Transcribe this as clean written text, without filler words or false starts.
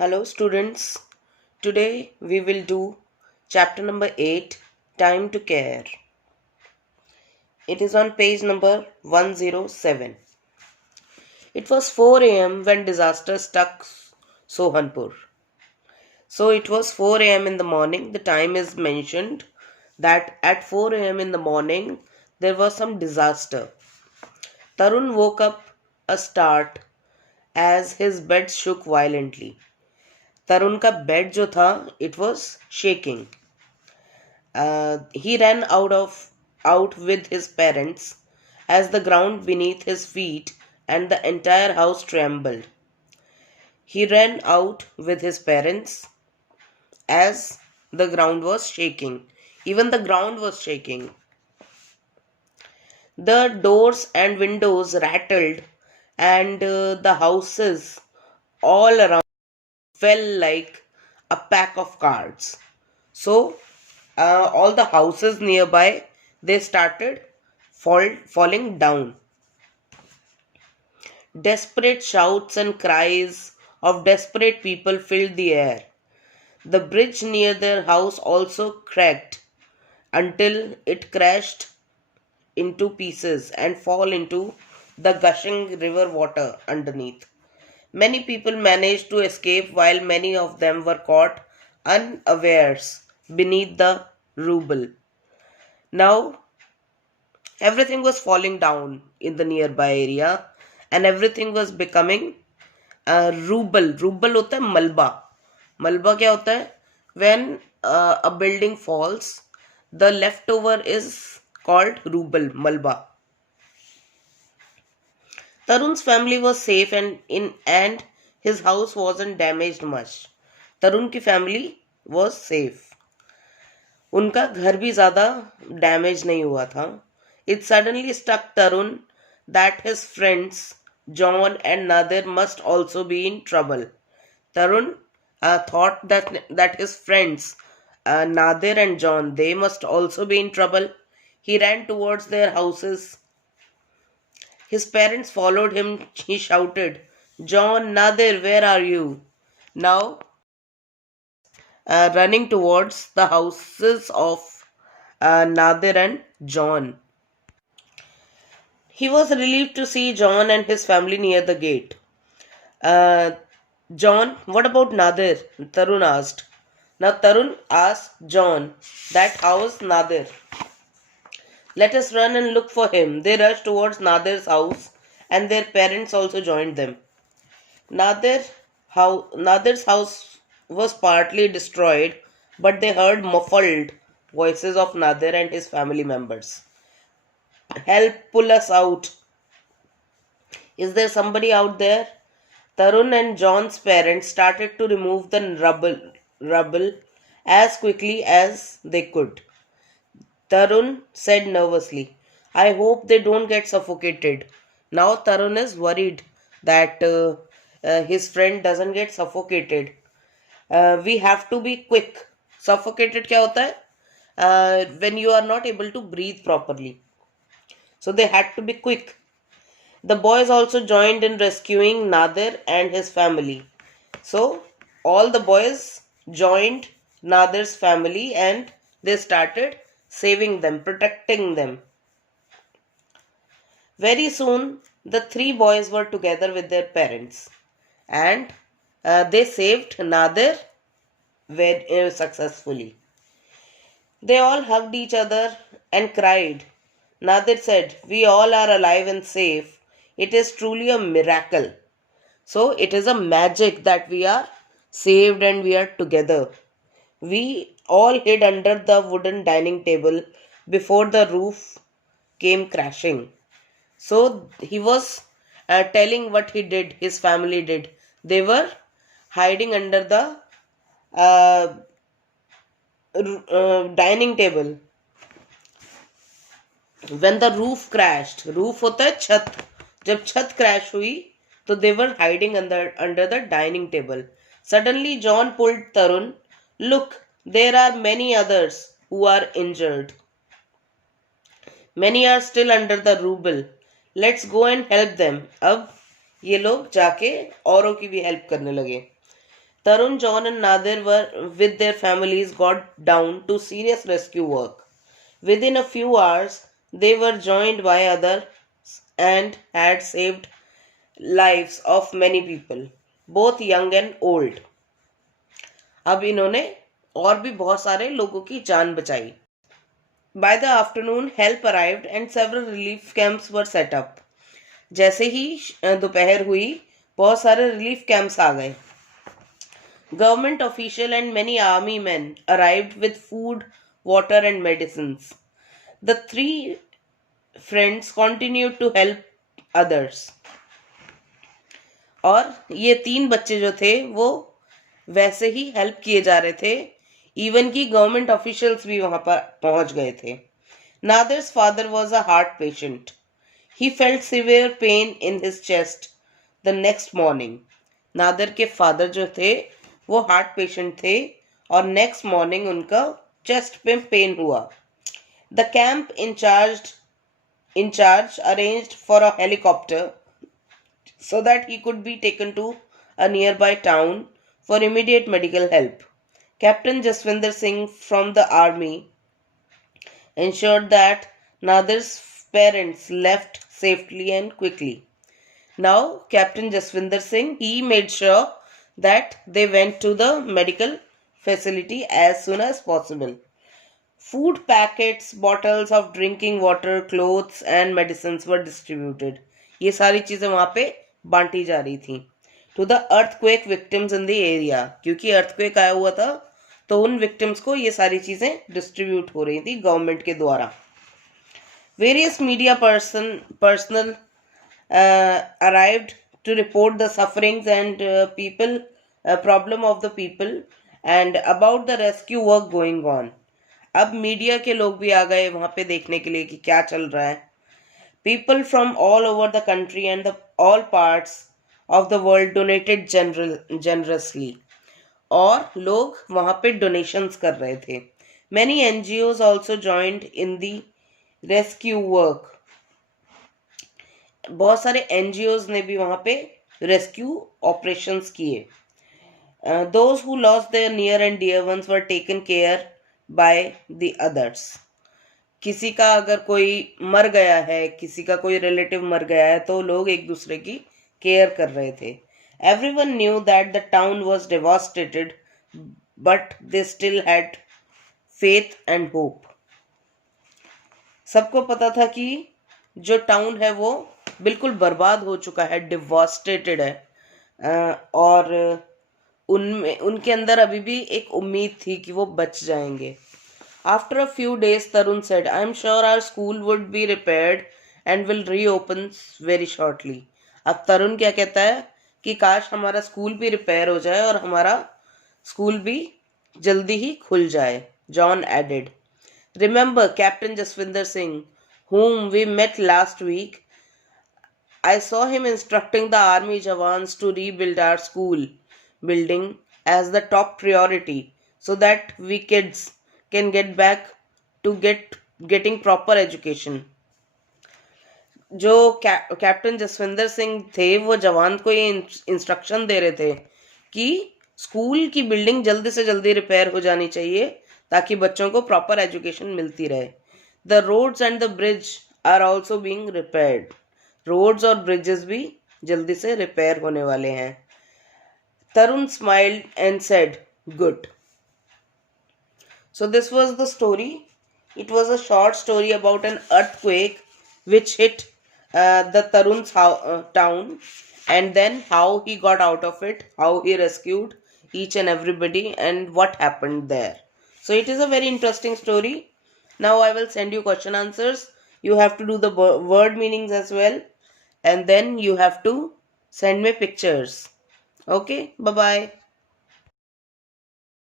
Hello, students. Today we will do chapter number 8 Time to Care. It is on page number 107. It was 4 am when disaster struck Sohanpur. So it was 4 am in the morning. The time is mentioned that at 4 am in the morning there was some disaster. Tarun woke up a start as his bed shook violently. तरुण का bed जो था it was shaking he ran out with his parents as the ground beneath his feet and the entire house trembled. He ran out with his parents as the ground was shaking. Even the ground was shaking. The doors and windows rattled, and the houses all around fell like a pack of cards. So, all the houses nearby they started falling down. Desperate shouts and cries of desperate people filled the air. The bridge near their house also cracked until it crashed into pieces and fall into the gushing river water underneath. Many people managed to escape while many of them were caught unawares beneath the rubble. Now everything was falling down in the nearby area and everything was becoming rubble. Rubble होता है मलबा. मलबा क्या होता है? When a building falls, the leftover is called rubble, malba. Tarun's family was safe and his house wasn't damaged much. Tarun की family was safe. उनका घर भी ज़्यादा डैमेज नहीं हुआ था. It suddenly struck Tarun that his friends John and Nadir must also be in trouble. Tarun thought that his friends Nadir and John, they must also be in trouble. He ran towards their houses. His parents followed him. He shouted, John, Nadir, where are you? Now running towards the houses of Nadir and John. He was relieved to see John and his family near the gate. Uh, John, what about Nadir? Tarun asked. Now Tarun asked John that how's Nadir? Let us run and look for him. They rushed towards Nadir's house and their parents also joined them. Nadir's house was partly destroyed, but they heard muffled voices of Nadir and his family members. Help, pull us out. Is there somebody out there? Tarun and John's parents started to remove the rubble as quickly as they could. Tarun said nervously, I hope they don't get suffocated. Now Tarun is worried that his friend doesn't get suffocated. We have to be quick. Suffocated क्या होता है? When you are not able to breathe properly. So they had to be quick. The boys also joined in rescuing Nadir and his family. So all the boys joined Nadir's family and they started saving them, protecting them. Very soon, the three boys were together with their parents and they saved Nadir very successfully. They all hugged each other and cried. Nadir said, we all are alive and safe. It is truly a miracle. So it is a magic that we are saved and we are together. We all hid under the wooden dining table before the roof came crashing. So he was telling what he did, his family did. They were hiding under the dining table. When the roof crashed, roof होता है छत. जब छत crash हुई, तो they were hiding under the dining table. Suddenly John pulled Tarun. Look, there are many others who are injured. Many are still under the rubble. Let's go and help them. अब ये लोग जाके औरों की भी help करने लगे. Tarun, John, and Nadir were with their families got down to serious rescue work. Within a few hours, they were joined by others and had saved lives of many people, both young and old. अब इन्होंने और भी बहुत सारे लोगों की जान बचाई. By the afternoon, help arrived and several relief camps were set up. जैसे ही दोपहर हुई, बहुत सारे रिलीफ कैंप्स आ गए. Government official and many army men arrived with food, water and medicines. The three friends continued to help others. और ये तीन बच्चे जो थे वो वैसे ही हेल्प किए जा रहे थे. इवन की गवर्नमेंट ऑफिशियल्स भी वहां पर पहुंच गए थे. Nadir's father was a heart patient. He felt severe pain in his chest the next morning. Nadir के फादर जो थे वो हार्ट पेशेंट थे और नेक्स्ट मॉर्निंग उनका चेस्ट पे पेन हुआ. The camp in-charge arranged for a helicopter so that he could be taken to a nearby town for immediate medical help. Captain Jaswinder Singh from the army ensured that Nadir's parents left safely and quickly. Now, Captain Jaswinder Singh, he made sure that they went to the medical facility as soon as possible. Food packets, bottles of drinking water, clothes and medicines were distributed. ये सारी चीज़ें वहाँ पे बांटी जा रही थी. To the earthquake victims in the area, क्योंकि earthquake आया हुआ था तो उन victims को ये सारी चीज़ें डिस्ट्रीब्यूट हो रही थी गवर्नमेंट के द्वारा. Various media personnel arrived to report the sufferings and problem of the people and about the rescue work going on. अब मीडिया के लोग भी आ गए वहां पे देखने के लिए कि क्या चल रहा है. People from all over the country and all parts of the world donated generously. और लोग वहां पे डोनेशंस कर रहे थे. Many NGOs also joined in the rescue work. बहुत सारे NGOs ने भी वहां पे रेस्क्यू ऑपरेशंस किए. Those who lost their near and dear ones were taken care by the others. किसी का अगर कोई मर गया है, किसी का कोई रिलेटिव मर गया है तो लोग एक दूसरे की केयर कर रहे थे. Everyone knew that the town was devastated, but they still had faith and hope. सबको पता था कि जो टाउन है वो बिल्कुल बर्बाद हो चुका है, डिवास्टेटेड है, और उनमें उनके अंदर अभी भी एक उम्मीद थी कि वो बच जाएंगे. After a few days, Tarun said, I am sure our school would be repaired and will reopen very shortly. अब तरुण क्या कहता है कि काश हमारा स्कूल भी रिपेयर हो जाए और हमारा स्कूल भी जल्दी ही खुल जाए. John added, Remember Captain Jaswinder Singh, whom we met last week? I saw him instructing the army jawans to rebuild our school building as the top priority so that we kids can get back to getting proper education. जो captain Jaswinder Singh थे वो जवान को ये instruction दे रहे थे कि school की बिल्डिंग जल्दी से जल्दी रिपेयर हो जानी चाहिए ताकि बच्चों को प्रॉपर एजुकेशन मिलती रहे. The roads and the bridge are also being repaired. Roads और ब्रिजेस भी जल्दी से रिपेयर होने वाले हैं. Tarun smiled and said, good. So this was the story. It was a short story about an earthquake which hit the Tarun's town, and then how he got out of it, how he rescued each and everybody, and what happened there. So it is a very interesting story. Now I will send you question answers. You have to do the word meanings as well, and then you have to send me pictures. Okay, bye bye.